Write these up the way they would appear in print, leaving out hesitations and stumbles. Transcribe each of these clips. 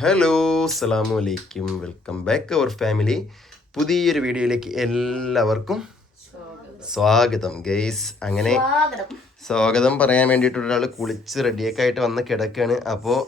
Hello അസ്സലാമു അലൈക്കും, welcome back അവർ family. പുതിയൊരു വീഡിയോയിലേക്ക് എല്ലാവർക്കും സ്വാഗതം ഗൈസ്. അങ്ങനെ സ്വാഗതം പറയാൻ വേണ്ടിയിട്ട് ഒരാൾ കുളിച്ച് റെഡിയൊക്കെ ആയിട്ട് വന്ന് കിടക്കുകയാണ്. അപ്പോൾ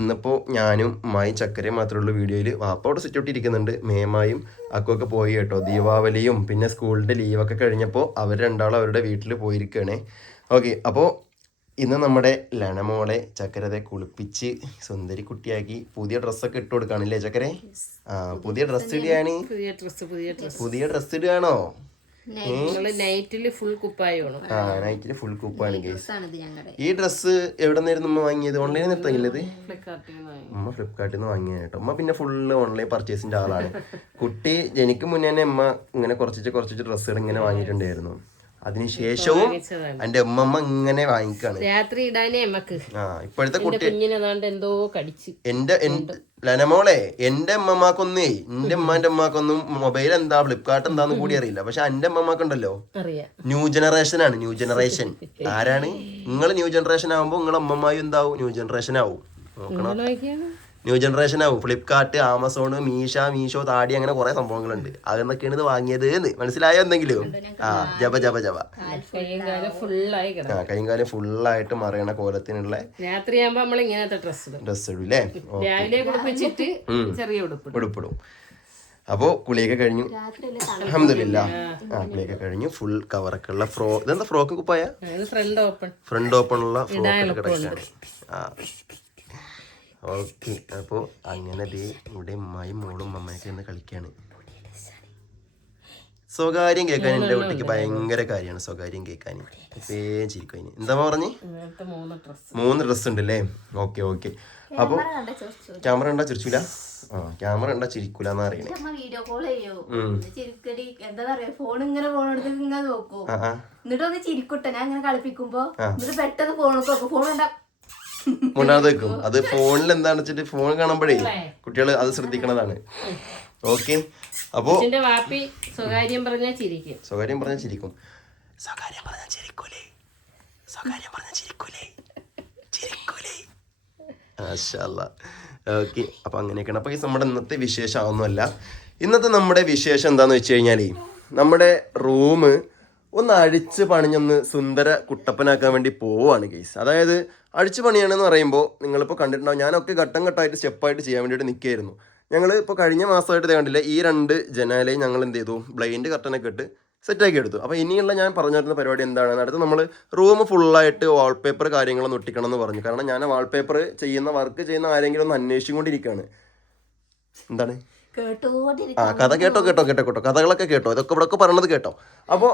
ഇന്നിപ്പോൾ ഞാനും മായി ചക്കരയും മാത്രമേ ഉള്ളൂ വീഡിയോയിൽ. വാപ്പോടെ സിറ്റൗട്ട് ഇരിക്കുന്നുണ്ട്. മേമായും അക്കൊക്കെ പോയി കേട്ടോ. ദീപാവലിയും പിന്നെ സ്കൂളിൻ്റെ ലീവൊക്കെ കഴിഞ്ഞപ്പോൾ അവർ രണ്ടാളും അവരുടെ വീട്ടിൽ പോയിരിക്കുകയാണ്. ഓക്കെ, അപ്പോൾ ഇന്ന് നമ്മുടെ ലണമോളെ ചക്കരതെ കുളിപ്പിച്ച് സുന്ദരി കുട്ടിയാക്കി പുതിയ ഡ്രസ്സൊക്കെ ഇട്ട് കൊടുക്കാണല്ലേ ചക്കരെ? ആ, പുതിയ ഡ്രസ്സ് ഇടുകയാണ്. പുതിയ ഡ്രസ്സ് ഇടുകയാണോ? നൈറ്റില് ഫുൾ കുപ്പായാണ്. ആ, നൈറ്റില് ഫുൾ കുപ്പാണ് ഗൈസ്. ഈ ഡ്രസ്സ് എവിടെ നിന്നായിരുന്നു ഉമ്മ വാങ്ങിയത്? ഓൺലൈനിൽ നിർത്തങ്ങില്ലത്? ഉമ്മ ഫ്ലിപ്കാർട്ടിൽ നിന്ന് വാങ്ങിയ കേട്ടോ. ഉമ്മ പിന്നെ ഫുള്ള് ഓൺലൈൻ പർച്ചേസിന്റെ ആളാണ്. കുട്ടി ജനിക്ക് മുന്നേ തന്നെ ഉമ്മ ഇങ്ങനെ കുറച്ച് ഡ്രസ്സുകൾ ഇങ്ങനെ വാങ്ങിയിട്ടുണ്ടായിരുന്നു. അതിനുശേഷവും എന്റെ ഉമ്മമ്മ ഇങ്ങനെ വാങ്ങിക്കാണ് രാത്രി ഇടാനേ അമ്മക്ക്. ആ, ഇപ്പോഴത്തെ കുട്ടി എന്തോ കടിച്ച് എന്റെ ലനമോളെ, എന്റെ അമ്മമാക്കൊന്നേ, എന്റെ ഉമ്മാന്റെ അമ്മമാക്കൊന്നും മൊബൈൽ എന്താ ഫ്ലിപ്കാർട്ട് എന്താന്ന് കൂടി അറിയില്ല. പക്ഷെ എന്റെ അമ്മമാക്കുണ്ടല്ലോ ന്യൂ ജനറേഷൻ ആണ്. ന്യൂ ജനറേഷൻ ആരാണ്? നിങ്ങൾ ന്യൂ ജനറേഷൻ ആവുമ്പോ നിങ്ങളെ അമ്മമായും എന്താവും? ന്യൂ ജനറേഷൻ ആവും. നോക്കണം, ന്യൂ ജനറേഷൻ ആവും. ഫ്ലിപ്കാർട്ട്, ആമസോൺ, മീഷോ, താടി, അങ്ങനെ കുറെ സംഭവങ്ങളുണ്ട്. അതെന്നൊക്കെയാണ് ഇത് വാങ്ങിയത് എന്ന് മനസ്സിലായോ എന്തെങ്കിലും? ആ, ജപ കൈയും കാലം ഫുള്ളായിട്ട് മറിയണ കോലത്തിനുള്ള രാത്രിയാകുമ്പോ നമ്മൾ ഇങ്ങനത്തെ ഡ്രസ് ഇടൂല്ലേ? രാവിലെ കുളിപ്പിച്ചിട്ട് ചെറിയ ഉടുപ്പിടും. അപ്പോ കുളിയൊക്കെ കഴിഞ്ഞു, അൽഹംദുലില്ലാ. ആ, കുളിയൊക്കെ കഴിഞ്ഞു. ഫുൾ കവറൊക്കെ ഉള്ള ഇതെന്താ ഫ്രോക്ക് കുപ്പായ? ഫ്രണ്ട് ഓപ്പൺ ഉള്ള ഫ്രോക്ക് കിടക്കാണ്. ആ, ഓക്കെ. അപ്പോൾ അങ്ങനെ ഇവിടെ ഉമ്മായും മോളും അമ്മയൊക്കെ ഇന്ന് കളിക്കാണ്. സ്വകാര്യം കേൾക്കാൻ എൻ്റെ കുട്ടിക്ക് ഭയങ്കര കാര്യമാണ്. സ്വകാര്യം കേൾക്കാൻ ചിരിക്കും. അതിന് എന്താ പറഞ്ഞ് 3 ഡ്രസ് ഉണ്ട് അല്ലേ? ഓക്കെ. അപ്പോൾ ക്യാമറ ഉണ്ടാ ചിരിച്ചില്ല? ആ, ക്യാമറ ഉണ്ടാ ചിരിക്കൂല എന്നാ അറിയണേ. മുണ്ടാതെ വെക്കും. അത് ഫോണിൽ എന്താണെന്ന് വെച്ചിട്ട് ഫോൺ കാണുമ്പോഴേ കുട്ടികൾ അത് ശ്രദ്ധിക്കണതാണ്. ഓക്കെ, അപ്പോ സ്വകാര്യം പറഞ്ഞാൽ ചിരിക്കും. ഓക്കെ, അപ്പൊ അങ്ങനെയൊക്കെയാണ്. അപ്പൊ നമ്മുടെ ഇന്നത്തെ വിശേഷം ഒന്നുമല്ല. ഇന്നത്തെ നമ്മുടെ വിശേഷം എന്താന്ന് വെച്ച് കഴിഞ്ഞാല് നമ്മുടെ റൂം ഒന്ന് അഴിച്ച് പണിഞ്ഞൊന്ന് സുന്ദര കുട്ടപ്പനാക്കാൻ വേണ്ടി പോവാണ് ഗൈസ്. അതായത് അഴിച്ച് പണിയാണെന്ന് പറയുമ്പോൾ നിങ്ങളിപ്പോൾ കണ്ടിട്ടുണ്ടാവും, ഞാനൊക്കെ ഘട്ടം ഘട്ടമായിട്ട് സ്റ്റെപ്പായിട്ട് ചെയ്യാൻ വേണ്ടിയിട്ട് നിൽക്കുകയായിരുന്നു. ഞങ്ങൾ ഇപ്പോൾ കഴിഞ്ഞ മാസമായിട്ട് കണ്ടില്ല, ഈ 2 ജനാലയും ഞങ്ങൾ എന്ത് ചെയ്തു, ബ്ലൈൻഡ് കർട്ടനൊക്കെ ഇട്ട് സെറ്റാക്കി എടുത്തു. അപ്പോൾ ഇനിയുള്ള ഞാൻ പറഞ്ഞിരുന്ന പരിപാടി എന്താണെന്ന്, അടുത്ത് നമ്മൾ റൂം ഫുള്ളായിട്ട് വാൾപേപ്പർ കാര്യങ്ങളൊന്നും ഒട്ടിക്കണം എന്ന് പറഞ്ഞു. കാരണം ഞാൻ വാൾപേപ്പർ വർക്ക് ചെയ്യുന്ന ആരെങ്കിലും ഒന്ന് അന്വേഷിച്ചുകൊണ്ടിരിക്കുകയാണ്. എന്താണ്? ആ, കഥ കേട്ടോ, കഥകളൊക്കെ കേട്ടോ, ഇതൊക്കെ ഇവിടെ പറയണത് കേട്ടോ. അപ്പോൾ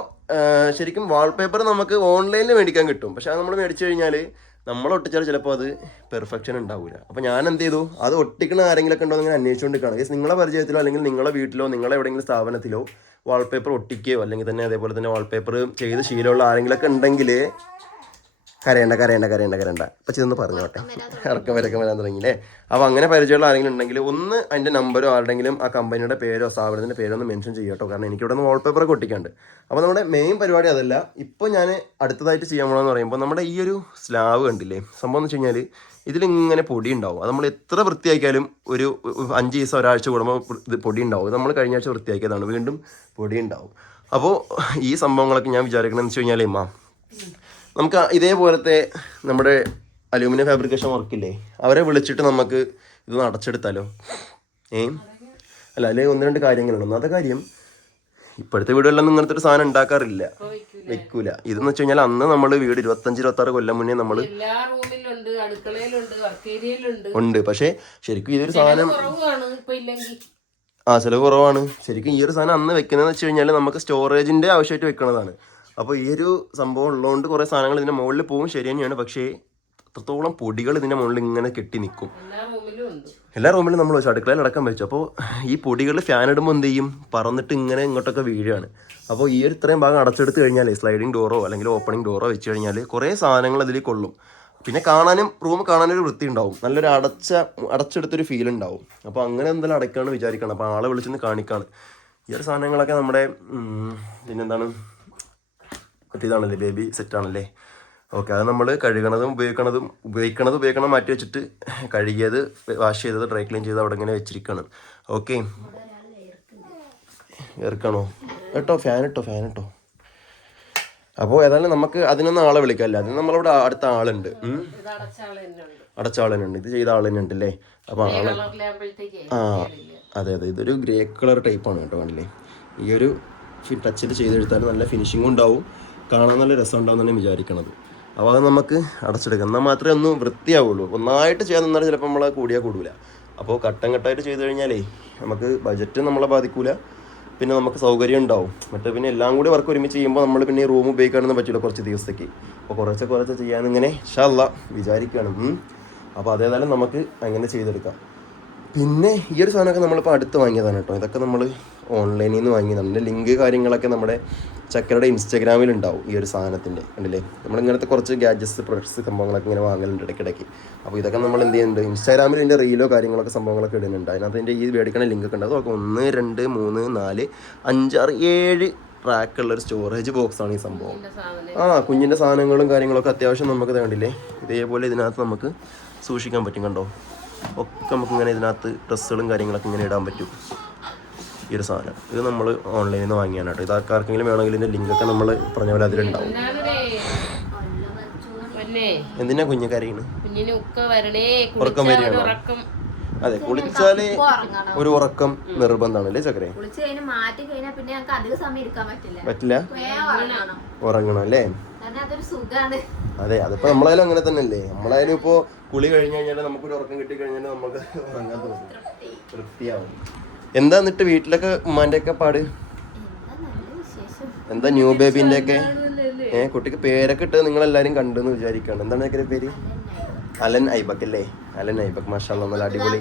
ശരിക്കും വാൾപേപ്പർ നമുക്ക് ഓൺലൈനിൽ മേടിക്കാൻ കിട്ടും. പക്ഷെ അത് നമ്മൾ മേടിച്ചു കഴിഞ്ഞാൽ നമ്മൾ ഒട്ടിച്ചാൽ ചിലപ്പോൾ അത് പെർഫെക്ഷൻ ഉണ്ടാവില്ല. അപ്പോൾ ഞാൻ എന്ത് ചെയ്തു, അത് ഒട്ടിക്കണ ആരെങ്കിലൊക്കെ ഉണ്ടോ എന്ന് അന്വേഷിച്ചുകൊണ്ടിരിക്കുകയാണ്. നിങ്ങളെ പരിചയത്തിലോ അല്ലെങ്കിൽ നിങ്ങളുടെ വീട്ടിലോ നിങ്ങളെ എവിടെയെങ്കിലും സ്ഥാപനത്തിലോ വാൾപേപ്പർ ഒട്ടിക്കുകയോ അല്ലെങ്കിൽ തന്നെ അതേപോലെ തന്നെ വാൾപേപ്പർ ചെയ്ത് ശീലമുള്ള ആരെങ്കിലൊക്കെ ഉണ്ടെങ്കിൽ കരയണ്ട അപ്പം ചെന്ന് പറഞ്ഞോട്ടെ, ഇറക്കം വരാൻ തുടങ്ങിയില്ലേ. അപ്പോൾ അങ്ങനെ പരിചയമുള്ള ആരെങ്കിലും ഉണ്ടെങ്കിൽ ഒന്ന് അതിൻ്റെ നമ്പരോ ആരുടെങ്കിലും ആ കമ്പനിയുടെ പേരോ സ്ഥാപനത്തിൻ്റെ പേരോ ഒന്ന് മെൻഷൻ ചെയ്യട്ടോ. കാരണം എനിക്കിവിടെ നിന്ന് വാൾപേപ്പറൊക്കെ ഒട്ടിക്കാണ്ട്. അപ്പോൾ നമ്മുടെ മെയിൻ പരിപാടി അതല്ല. ഇപ്പോൾ ഞാൻ അടുത്തതായിട്ട് ചെയ്യാൻ പോകണമെന്ന് പറയുമ്പോൾ നമ്മുടെ ഈ ഒരു സ്ലാബ് കണ്ടില്ലേ, സംഭവം എന്ന് വെച്ച് കഴിഞ്ഞാൽ ഇതിലിങ്ങനെ പൊടി ഉണ്ടാവും. അത് നമ്മൾ എത്ര വൃത്തിയാക്കിയാലും ഒരു 5 ദിവസം ഒരാഴ്ച കൂടുമ്പോൾ ഇത് പൊടി ഉണ്ടാവും. ഇത് നമ്മൾ കഴിഞ്ഞ ആഴ്ച വൃത്തിയാക്കിയതാണ്, വീണ്ടും പൊടി ഉണ്ടാവും. അപ്പോൾ ഈ സംഭവങ്ങളൊക്കെ ഞാൻ വിചാരിക്കണമെന്ന് വെച്ച് കഴിഞ്ഞാൽ നമുക്ക് ഇതേപോലത്തെ നമ്മുടെ അലൂമിനിയം ഫാബ്രിക്കേഷൻ വർക്കില്ലേ, അവരെ വിളിച്ചിട്ട് നമുക്ക് ഇതൊന്ന് അടച്ചെടുത്താലോ? അല്ല, അല്ലെങ്കിൽ 1-2 കാര്യങ്ങളുണ്ട്. ഒന്നാമത്തെ കാര്യം, ഇപ്പോഴത്തെ വീടുകളിലൊന്നും ഇങ്ങനത്തെ ഒരു സാധനം ഉണ്ടാക്കാറില്ല, വെക്കൂല. ഇതെന്ന് വെച്ച് കഴിഞ്ഞാൽ അന്ന് നമ്മൾ വീട് 25-26 കൊല്ലം മുന്നേ നമ്മൾ ഉണ്ട്. പക്ഷെ ശരിക്കും ഇതൊരു സാധനം ചിലവ് കുറവാണ്. ശരിക്കും ഈ ഒരു സാധനം അന്ന് വെക്കുന്നതെന്ന് വെച്ച് കഴിഞ്ഞാൽ നമുക്ക് സ്റ്റോറേജിന്റെ ആവശ്യമായിട്ട് വെക്കുന്നതാണ്. അപ്പോൾ ഈ ഒരു സംഭവം ഉള്ളതുകൊണ്ട് കുറേ സാധനങ്ങൾ ഇതിൻ്റെ മുകളിൽ പോകും, ശരി തന്നെയാണ്. പക്ഷേ അത്രത്തോളം പൊടികൾ ഇതിൻ്റെ മുകളിൽ ഇങ്ങനെ കെട്ടി നിൽക്കും. എല്ലാ റൂമിലും നമ്മൾ വെച്ചു, അടുക്കളയിൽ അടക്കം വെച്ചു. അപ്പോൾ ഈ പൊടികൾ ഫാൻ ഇടുമ്പോൾ എന്ത് ചെയ്യും, പറന്നിട്ട് ഇങ്ങനെ ഇങ്ങോട്ടൊക്കെ വീഴുകയാണ്. അപ്പോൾ ഈ ഒരു ഇത്രയും ഭാഗം അടച്ചെടുത്ത് കഴിഞ്ഞാൽ സ്ലൈഡിങ് ഡോറോ അല്ലെങ്കിൽ ഓപ്പണിംഗ് ഡോറോ വെച്ച് കഴിഞ്ഞാൽ കുറേ സാധനങ്ങൾ അതിൽ കൊള്ളും. പിന്നെ റൂം കാണാനൊരു വൃത്തി ഉണ്ടാവും, നല്ലൊരു അടച്ചെടുത്തൊരു ഫീൽ ഉണ്ടാവും. അപ്പോൾ അങ്ങനെ എന്തെങ്കിലും അടയ്ക്കാണ് വിചാരിക്കണം. അപ്പോൾ ആളെ വിളിച്ചൊന്ന് കാണിക്കാണ്. ഈ ഒരു സാധനങ്ങളൊക്കെ നമ്മുടെ പിന്നെന്താണ്, മറ്റേതാണല്ലേ, ബേബി സെറ്റാണല്ലേ. ഓക്കെ, അത് നമ്മൾ കഴുകണതും ഉപയോഗിക്കണം മാറ്റി വെച്ചിട്ട് കഴുകിയത് വാഷ് ചെയ്തത് ഡ്രൈ ക്ലീൻ ചെയ്ത് അവിടെ ഇങ്ങനെ വെച്ചിരിക്കുകയാണ്. ഓക്കെ, ഇറക്കണോ? ഫാൻ ഇട്ടോ. അപ്പോൾ ഏതായാലും നമുക്ക് അതിനൊന്നും ആളെ വിളിക്കാമല്ല, അതിന് നമ്മളിവിടെ അടുത്ത ആളുണ്ട്, അടച്ച ആൾ തന്നെ ഉണ്ട്, ഇത് ചെയ്ത ആൾ തന്നെ ഉണ്ട് അല്ലേ. അപ്പോൾ ആളെ അതെ ഇതൊരു ഗ്രേ കളർ ടൈപ്പാണ് കേട്ടോ. കണ്ടില്ലേ, ഈ ഒരു ടച്ചിൽ ചെയ്തെടുത്താൽ നല്ല ഫിനിഷിങ്ങും ഉണ്ടാവും, കാണാൻ നല്ല രസം ഉണ്ടാവും തന്നെ വിചാരിക്കണത്. അപ്പോൾ അത് നമുക്ക് അടച്ചെടുക്കാം, എന്നാൽ മാത്രമേ ഒന്ന് വൃത്തിയാവുള്ളൂ. ഒന്നായിട്ട് ചെയ്യാൻ നിന്നാൽ ചിലപ്പോൾ നമ്മളെ കൂടില്ല. അപ്പോൾ ഘട്ടം ഘട്ടമായിട്ട് ചെയ്ത് കഴിഞ്ഞാലേ നമുക്ക് ബജറ്റ് നമ്മളെ ബാധിക്കൂല, പിന്നെ നമുക്ക് സൗകര്യം ഉണ്ടാവും. മറ്റേ പിന്നെ എല്ലാം കൂടി വർക്ക് ഒരുമിച്ച് ചെയ്യുമ്പോൾ നമ്മൾ പിന്നെ ഈ റൂം ഉപയോഗിക്കാനൊന്നും പറ്റില്ല കുറച്ച് ദിവസത്തേക്ക്. അപ്പോൾ കുറച്ച് ചെയ്യാനിങ്ങനെ ഇൻഷാ അല്ലാഹ് വിചാരിക്കുകയാണ്. അപ്പോൾ അതേതായാലും നമുക്ക് അങ്ങനെ ചെയ്തെടുക്കാം. പിന്നെ ഈ ഒരു സാധനമൊക്കെ നമ്മളിപ്പോൾ അടുത്ത് വാങ്ങിയതാണ് കേട്ടോ. ഇതൊക്കെ നമ്മൾ ഓൺലൈനിൽ നിന്ന് വാങ്ങിയതാണ്. ഇതിൻ്റെ ലിങ്ക് കാര്യങ്ങളൊക്കെ നമ്മുടെ ചക്കരയുടെ ഇൻസ്റ്റാഗ്രാമിലുണ്ടാവും ഈ ഒരു സാധനത്തിൻ്റെ. കണ്ടില്ലേ, നമ്മളിങ്ങനത്തെ കുറച്ച് ഗാഡ്ജറ്റ്സ് പ്രൊഡക്ട്സ് സംഭവങ്ങളൊക്കെ ഇങ്ങനെ വാങ്ങലുണ്ട് ഇടയ്ക്കിടയ്ക്ക്. അപ്പോൾ ഇതൊക്കെ നമ്മൾ എന്ത് ചെയ്യുന്നുണ്ട്, ഇൻസ്റ്റാഗ്രാമിൽ ഇതിൻ്റെ റീലോ കാര്യങ്ങളൊക്കെ സംഭവങ്ങളൊക്കെ ഇടുന്നുണ്ട്. അതിനകത്ത് ഇതിൻ്റെ ഈ മേടിക്കണ ലിങ്കൊക്കെ ഉണ്ട്. അതൊക്കെ 1 2 3 4 5 6 7 റാക്കുള്ളൊരു സ്റ്റോറേജ് ബോക്സാണ് ഈ സംഭവം. കുഞ്ഞിൻ്റെ സാധനങ്ങളും കാര്യങ്ങളൊക്കെ അത്യാവശ്യം നമുക്ക് കണ്ടില്ലേ ഇതേപോലെ ഇതിനകത്ത് നമുക്ക് സൂക്ഷിക്കാൻ പറ്റും. കണ്ടോ, ഒക്കെ നമുക്കിങ്ങനെ ഇതിനകത്ത് ഡ്രസ്സുകളും കാര്യങ്ങളൊക്കെ ഇങ്ങനെ ഇടാൻ പറ്റും. ഈ ഒരു സാധനം ഇത് നമ്മൾ ഓൺലൈനിൽ നിന്ന് വാങ്ങിയാണ് കേട്ടോ. ഇത് ആർക്കെങ്കിലും വേണമെങ്കിൽ ഇതിൻ്റെ ലിങ്കൊക്കെ നമ്മൾ പറഞ്ഞ പോലെ അതിലുണ്ടാവും. എന്തിനാ കുഞ്ഞ് കരയാണ്? ഉറക്കം വരികയാണോ? അതെ, കുളിച്ചാല് ഒരു ഉറക്കം നിർബന്ധമാണ് അല്ലേ ചക്കരെ? പറ്റില്ല, ഉറങ്ങണം അല്ലേ? അതെ, അതിപ്പോ നമ്മളായാലും അങ്ങനെ തന്നെ അല്ലേ. നമ്മളായാലും ഇപ്പോ കുളി കഴിഞ്ഞു കഴിഞ്ഞാൽ നമുക്കൊരു ഉറക്കം കിട്ടി കഴിഞ്ഞാൽ നമുക്ക് ഉറങ്ങാൻ തോന്നും, തൃപ്തിയാവും. എന്താ എന്നിട്ട് വീട്ടിലൊക്കെ ഉമ്മാന്റെ ഒക്കെ പാട്? എന്താ ന്യൂ ബേബിന്റെ ഒക്കെ കുട്ടിക്ക് പേരൊക്കെ ഇട്ട് നിങ്ങളെല്ലാരും കണ്ടെന്ന് വിചാരിക്കാണ്. എന്താണ് ഒക്കെ പേര്? അലൻ ഐബക് അല്ലേ? അലൻ ഐബക്, മാഷാ അല്ലാഹ്, നല്ല അടിപൊളി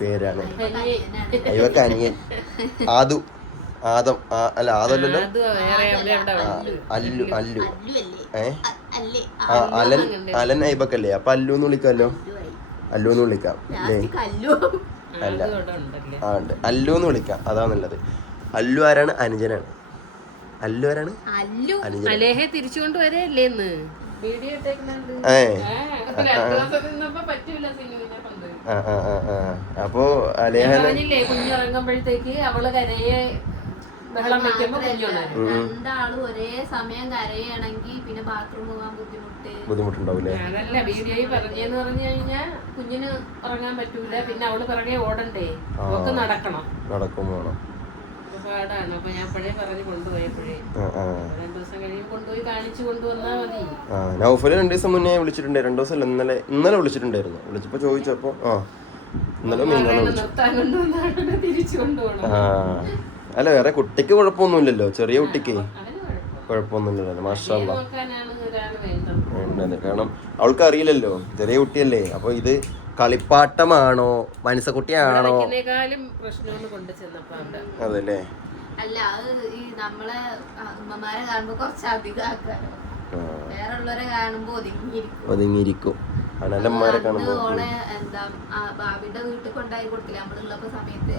പേരാണ്. ഐബക് അനിയൻ ആദു, ആദം അല്ല ആദല്ലല്ലോ, അല്ലു അലൻ ഐബക് അല്ലേ? അപ്പൊ അല്ലു എന്ന് വിളിക്കാമല്ലോ, അല്ലു എന്ന് വിളിക്കാം അല്ലേ? അല്ല ഉണ്ട്, അല്ലു എന്ന് വിളിക്കാം, അതാ നല്ലത്. അല്ലു ആരാണ്? അനുജനാണ്. അല്ലു ആരാണ്? തിരിച്ചുകൊണ്ട് വരല്ലേന്ന് അപ്പോ കുഞ്ഞിറങ്ങുമ്പോഴത്തേക്ക് അവള് കരയെ ബഹളം വെക്കുമ്പോ രണ്ടാളും ഒരേ സമയം കരയാണെങ്കിൽ പിന്നെ ബാത്റൂം പോകാൻ ബുദ്ധിമുട്ടുണ്ടാവില്ലേ? അതല്ല വീഡിയോയിൽ പറഞ്ഞെന്ന് പറഞ്ഞു കഴിഞ്ഞാൽ കുഞ്ഞിന് ഉറങ്ങാൻ പറ്റൂല, പിന്നെ അവള് പിറകെ ഓടണ്ടേ, അവൾക്ക് നടക്കും വേണം, പാടാണ്. അപ്പൊ ഞാൻ അപ്പോഴേ പറഞ്ഞു കൊണ്ടുപോയപ്പോഴേ 2 ദിവസം കഴിയും കൊണ്ടുപോയി കാണിച്ചു കൊണ്ടുവന്നാ മതി. നൗഫല് 2 ദിവസം മുന്നേ വിളിച്ചിട്ടുണ്ട്. 2 ദിവസം ഇന്നലെ വിളിച്ചിട്ടുണ്ടായിരുന്നു. വിളിച്ചപ്പോ ചോദിച്ചപ്പോ ഇന്നലെ തിരിച്ചു കൊണ്ടുപോകണം. അല്ല, വേറെ കുട്ടിക്ക് കുഴപ്പമൊന്നുമില്ലല്ലോ, ചെറിയ കുട്ടിക്ക് കുഴപ്പമൊന്നുമില്ലല്ലോ, മാഷാ അല്ലാഹ്. കാരണം അവൾക്ക് അറിയില്ലല്ലോ, ചെറിയ കുട്ടിയല്ലേ. അപ്പൊ ഇത് കളിപ്പാട്ടമാണോ മനസ്സക്കുട്ടിയാണോ? അതല്ലേ. അല്ല, അത് ഈ നമ്മളെ ഉമ്മമാരെ കാണുമ്പോ കുറച്ചധികം ആക്കാനോ, വേറെ ഉള്ളവരെ കാണുമ്പോ ഒതുങ്ങിയിരിക്കും. എന്താ ബാബിയുടെ വീട്ടിൽ കൊണ്ടായി കൊടുത്തില്ല നമ്മളുള്ളപ്പോ സമയത്ത്.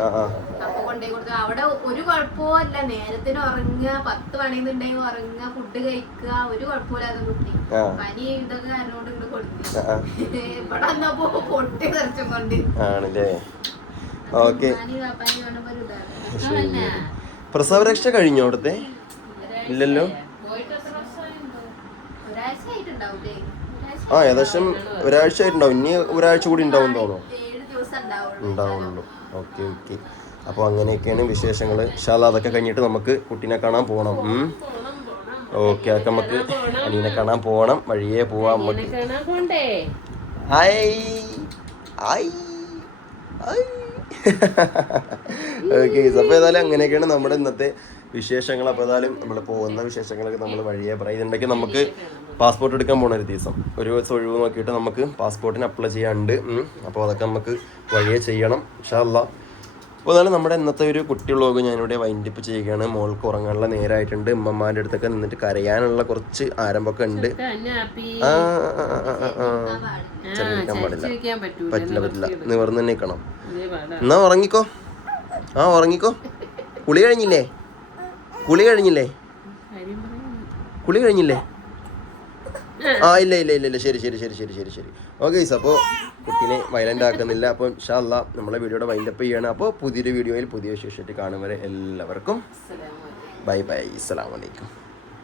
അപ്പൊ കൊണ്ടായി കൊടുത്ത അവിടെ ഒരു കുഴപ്പമില്ല, നേരത്തിന് ഉറങ്ങുക, 10 മണിന്നുണ്ടെങ്കിൽ ഉറങ്ങുക, ഫുഡ് കഴിക്കുക, ഒരു കുഴപ്പമില്ലാതെ കുട്ടി. പനി ഇതൊക്കെ കാരണോണ്ട് ഇങ്ങോട്ട് കൊടുത്തില്ല. ഇവിടെ വന്നപ്പോ പൊട്ടി തെറിച്ചും കൊണ്ട് പനി വേണമ്പോ ഇതാണ്. പ്രസവരക്ഷ കഴിഞ്ഞോ അവിടുത്തെ? ഇല്ലല്ലോ, ഒരാഴ്ച ആയിട്ടുണ്ടാവൂലേ? ഏകദേശം ഒരാഴ്ച ആയിട്ടുണ്ടാവും. ഇനി ഒരാഴ്ച കൂടി ഉണ്ടാവും തോന്നുന്നു. 7 ദിവസം ഉണ്ടാവുള്ളൂ. ഓക്കെ. അപ്പോൾ അങ്ങനെയൊക്കെയാണ് വിശേഷങ്ങൾ. ഇൻഷാ അല്ലാഹ് അതൊക്കെ കഴിഞ്ഞിട്ട് നമുക്ക് കുട്ടീനെ കാണാൻ പോകണം. ഓക്കെ, അതൊക്കെ നമുക്ക് അനീനെ കാണാൻ പോകണം. വഴിയേ പോവാം നമുക്ക്. ഓക്കെ, അപ്പോൾ ഏതായാലും അങ്ങനെയൊക്കെയാണ് നമ്മുടെ ഇന്നത്തെ വിശേഷങ്ങൾ. അപ്പോൾ ഏതായാലും നമ്മൾ പോകുന്ന വിശേഷങ്ങളൊക്കെ നമ്മൾ വഴിയേ പറയും. ഇതുണ്ടെങ്കിൽ നമുക്ക് പാസ്പോർട്ട് എടുക്കാൻ പോകണം ഒരു ദിവസം ഒഴിവ് നോക്കിയിട്ട് നമുക്ക് പാസ്പോർട്ടിന് അപ്ലൈ ചെയ്യാനുണ്ട്. അപ്പോൾ അതൊക്കെ നമുക്ക് വഴിയേ ചെയ്യണം ഇൻഷാ അല്ലാഹ്. അപ്പോൾ എന്നാലും നമ്മുടെ ഇന്നത്തെ ഒരു കുട്ടി വ്ളോഗ് ഞാനിവിടെ വൈൻഡപ്പ് ചെയ്യുകയാണ്. മോൾക്ക് ഉറങ്ങാനുള്ള നേരമായിട്ടുണ്ട്. ഉമ്മമാരുടെ അടുത്തൊക്കെ നിന്നിട്ട് കരയാനുള്ള കുറച്ച് ആരംഭമൊക്കെ ഉണ്ട്. പറ്റില്ല, നിവർന്ന് തന്നെ നിൽക്കണം. എന്നാ ഉറങ്ങിക്കോ. കുളി കഴിഞ്ഞില്ലേ? ഇല്ല ഇല്ല ഇല്ല ഇല്ല ശരി ശരി ശരി ശരി ശരി ശരി ഓക്കെ ഗൈസ്. അപ്പോൾ കുട്ടീനെ വയലൻ്റ് ആക്കുന്നില്ല. അപ്പോൾ ഇൻഷാ അല്ലാ നമ്മളെ വീഡിയോയുടെ വൈൻഡപ്പ് ചെയ്യാണ്. അപ്പോൾ പുതിയൊരു വീഡിയോയിൽ പുതിയ വിശേഷമായിട്ട് കാണും വരെ എല്ലാവർക്കും ബൈ ബൈ. അസ്സലാമു അലൈക്കും.